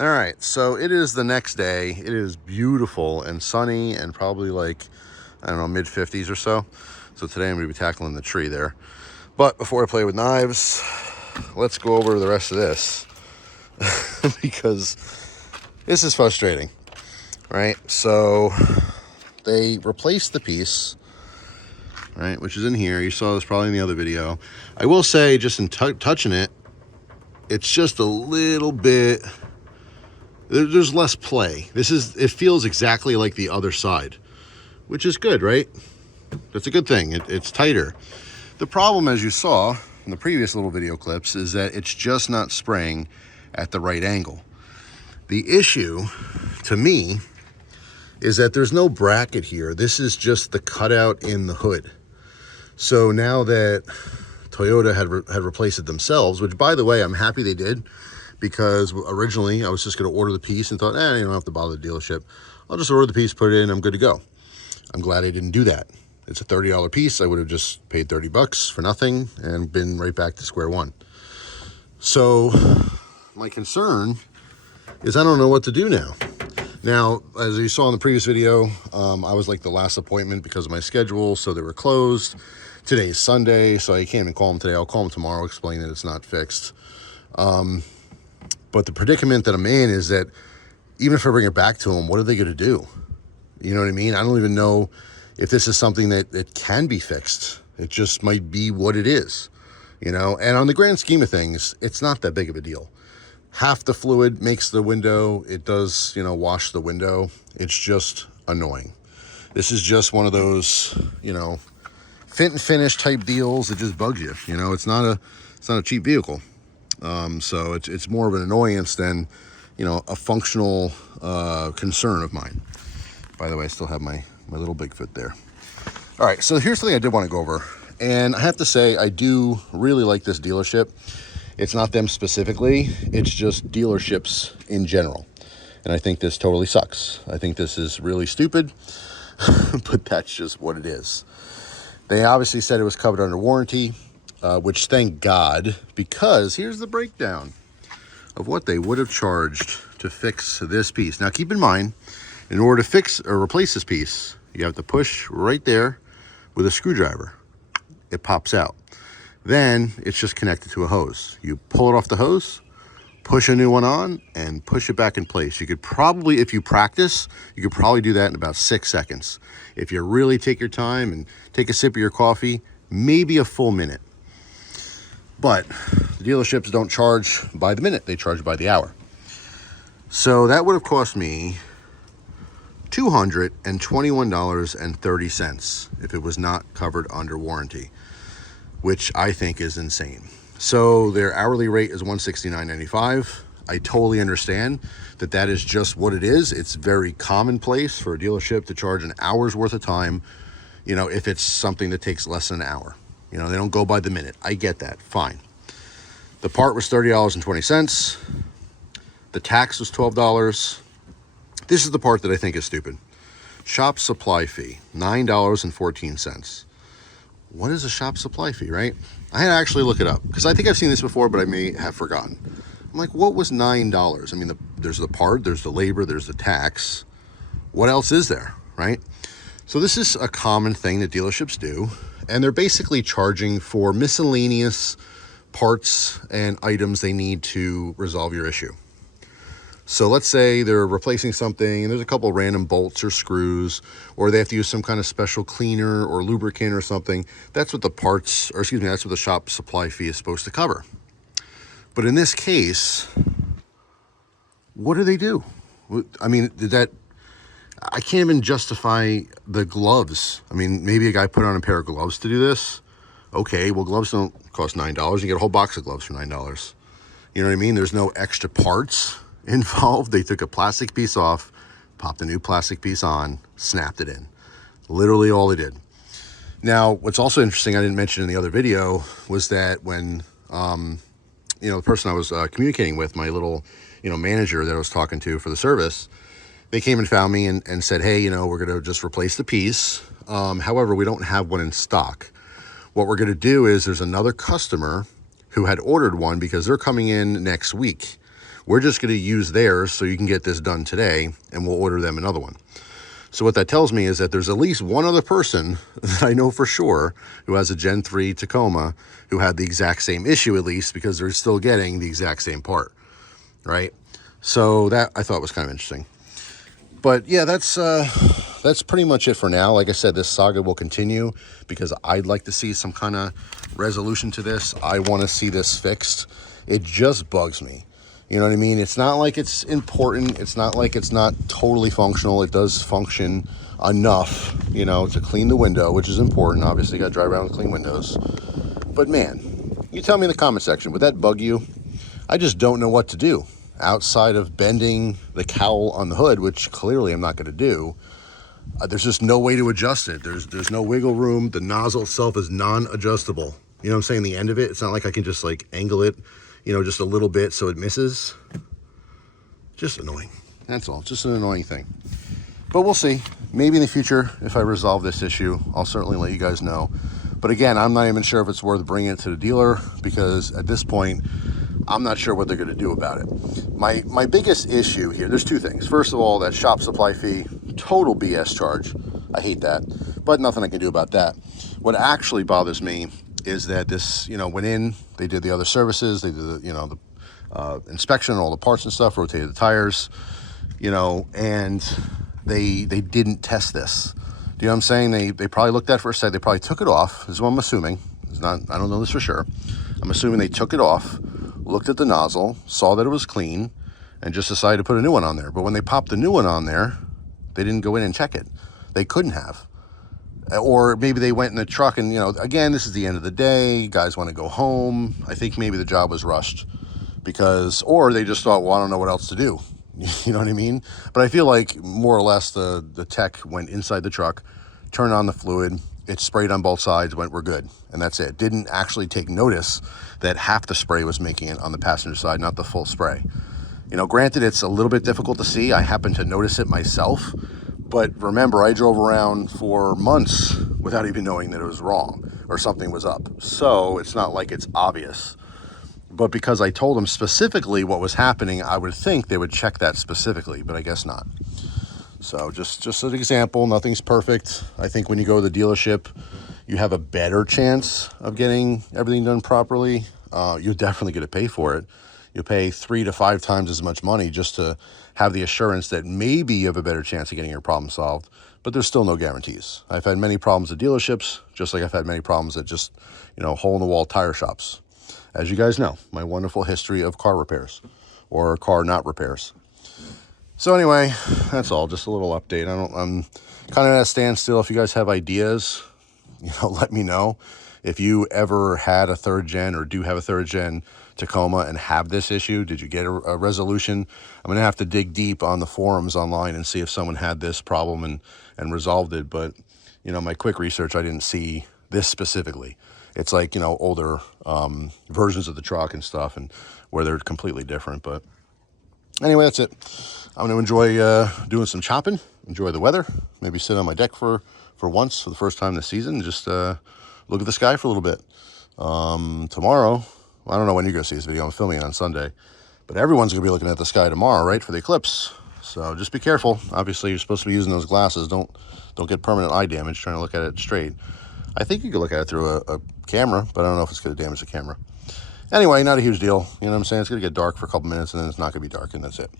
All right, so it is the next day. It is beautiful and sunny and probably like, I don't know, mid 50s or so. So today I'm gonna be tackling the tree there. But before I play with knives, let's go over the rest of this because this is frustrating, right? So they replaced the piece, right, which is in here. You saw this probably in the other video. I will say, just in touching it, it's just a little bit, there's less play. It feels exactly like the other side, which is good, right? That's a good thing. It's tighter. The problem, as you saw in the previous little video clips, is that it's just not spraying at the right angle. The issue, to me, is that there's no bracket here. This is just the cutout in the hood. So now that Toyota had replaced it themselves, which, by the way, I'm happy they did, because originally I was just going to order the piece and thought, you don't have to bother the dealership. I'll just order the piece, put it in, I'm good to go. I'm glad I didn't do that. It's a $30 piece. I would have just paid 30 bucks for nothing and been right back to square one. So my concern is I don't know what to do now. Now, as you saw in the previous video, I was like the last appointment because of my schedule, so they were closed. Today is Sunday, so I can't even call them today. I'll call them tomorrow, explain that it's not fixed. But the predicament that I'm in is that even if I bring it back to them, what are they going to do? You know what I mean? I don't even know if this is something that it can be fixed. It just might be what it is, you know? And on the grand scheme of things, it's not that big of a deal. Half the fluid makes the window. It does, you know, wash the window. It's just annoying. This is just one of those, you know, fit and finish type deals that just bugs you. You know, it's not a cheap vehicle. So it's more of an annoyance than, you know, a functional concern of mine. By the way, I still have my little Bigfoot there. All right, so here's something I did want to go over. And I have to say, I do really like this dealership. It's not them specifically, it's just dealerships in general. And I think this totally sucks. I think this is really stupid, but that's just what it is. They obviously said it was covered under warranty, which thank God, because here's the breakdown of what they would have charged to fix this piece. Now keep in mind, in order to fix or replace this piece, you have to push right there with a screwdriver. It pops out. Then it's just connected to a hose. You pull it off the hose, push a new one on, and push it back in place. You could probably, if you practice, you could probably do that in about 6 seconds. If you really take your time and take a sip of your coffee, maybe a full minute. But the dealerships don't charge by the minute, they charge by the hour. So that would have cost me $221.30 if it was not covered under warranty, which I think is insane. So their hourly rate is $169.95. I totally understand that that is just what it is. It's very commonplace for a dealership to charge an hour's worth of time, you know, if it's something that takes less than an hour. You know, they don't go by the minute. I get that, fine. The part was $30.20. The tax was $12. This is the part that I think is stupid. Shop supply fee, $9.14. What is a shop supply fee, right? I had to actually look it up because I think I've seen this before, but I may have forgotten. I'm like, what was $9? I mean, there's the part, there's the labor, there's the tax. What else is there, right? So this is a common thing that dealerships do, and they're basically charging for miscellaneous parts and items they need to resolve your issue. So let's say they're replacing something and there's a couple random bolts or screws, or they have to use some kind of special cleaner or lubricant or something. That's what the parts, or excuse me, that's what the shop supply fee is supposed to cover. But in this case, what do they do? I mean, I can't even justify the gloves. I mean, maybe a guy put on a pair of gloves to do this. Okay, well, gloves don't cost $9. You get a whole box of gloves for $9. You know what I mean? There's no extra parts involved. They took a plastic piece off, popped a new plastic piece on, snapped it in. Literally all they did. Now, what's also interesting, I didn't mention in the other video, was that when, you know, the person I was communicating with, my little, you know, manager that I was talking to for the service, they came and found me and said, hey, you know, we're going to just replace the piece. However, we don't have one in stock. What we're going to do is there's another customer who had ordered one because they're coming in next week. We're just going to use theirs so you can get this done today, and we'll order them another one. So what that tells me is that there's at least one other person that I know for sure who has a Gen 3 Tacoma who had the exact same issue, at least, because they're still getting the exact same part, right? So that I thought was kind of interesting. But yeah, that's pretty much it for now. Like I said, this saga will continue because I'd like to see some kind of resolution to this. I want to see this fixed. It just bugs me. You know what I mean? It's not like it's important. It's not like it's not totally functional. It does function enough, you know, to clean the window, which is important. Obviously, you got to drive around and clean windows. But man, you tell me in the comment section, would that bug you? I just don't know what to do outside of bending the cowl on the hood, which clearly I'm not going to do. There's just no way to adjust it. There's no wiggle room. The nozzle itself is non-adjustable. You know what I'm saying? The end of it, it's not like I can just like angle it, you know, just a little bit so it misses. Just annoying. That's all. Just an annoying thing. But we'll see. Maybe in the future, if I resolve this issue, I'll certainly let you guys know. But again, I'm not even sure if it's worth bringing it to the dealer, because at this point, I'm not sure what they're going to do about it. My biggest issue here, there's two things. First of all, that shop supply fee, total BS charge. I hate that, but nothing I can do about that. What actually bothers me is that this, you know, went in, they did the other services, they did the, you know, the inspection, all the parts and stuff, rotated the tires, you know, and they didn't test this. Do you know what I'm saying? They probably looked at it for a second. They probably took it off. This is what I'm assuming. It's not, I don't know this for sure. I'm assuming they took it off, looked at the nozzle, saw that it was clean, and just decided to put a new one on there. But when they popped the new one on there, they didn't go in and check it. They couldn't have. Or maybe they went in the truck and, you know, again, this is the end of the day. Guys want to go home. I think maybe the job was rushed because, or they just thought, well, I don't know what else to do. You know what I mean? But I feel like more or less the tech went inside the truck, turned on the fluid, it sprayed on both sides, went, we're good. And that's it. Didn't actually take notice that half the spray was making it on the passenger side, not the full spray. You know, granted, it's a little bit difficult to see. I happen to notice it myself. But remember, I drove around for months without even knowing that it was wrong or something was up. So it's not like it's obvious. But because I told them specifically what was happening, I would think they would check that specifically, but I guess not. So just an example, nothing's perfect. I think when you go to the dealership, you have a better chance of getting everything done properly. You're definitely going to pay for it. You'll pay 3 to 5 times as much money just to have the assurance that maybe you have a better chance of getting your problem solved, but there's still no guarantees. I've had many problems at dealerships, just like I've had many problems at just, you know, hole-in-the-wall tire shops. As you guys know, my wonderful history of car repairs or car not repairs. So anyway, that's all. Just a little update. I'm kind of at a standstill. If you guys have ideas, you know, let me know. If you ever had a 3rd gen or do have a 3rd gen Tacoma and have this issue, did you get a resolution? I'm gonna have to dig deep on the forums online and see if someone had this problem and resolved it. But you know, my quick research, I didn't see this specifically. It's like, you know, older versions of the truck and stuff, and where they're completely different. But anyway, that's it. I'm going to enjoy doing some chopping, enjoy the weather, maybe sit on my deck for once, for the first time this season, just look at the sky for a little bit. Tomorrow, I don't know when you're going to see this video. I'm filming it on Sunday. But everyone's going to be looking at the sky tomorrow, right, for the eclipse. So just be careful. Obviously, you're supposed to be using those glasses. Don't get permanent eye damage trying to look at it straight. I think you can look at it through a camera, but I don't know if it's going to damage the camera. Anyway, not a huge deal. You know what I'm saying? It's going to get dark for a couple minutes, and then it's not going to be dark, and that's it.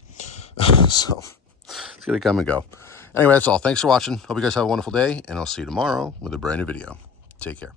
So it's going to come and go. Anyway, that's all. Thanks for watching. Hope you guys have a wonderful day, and I'll see you tomorrow with a brand new video. Take care.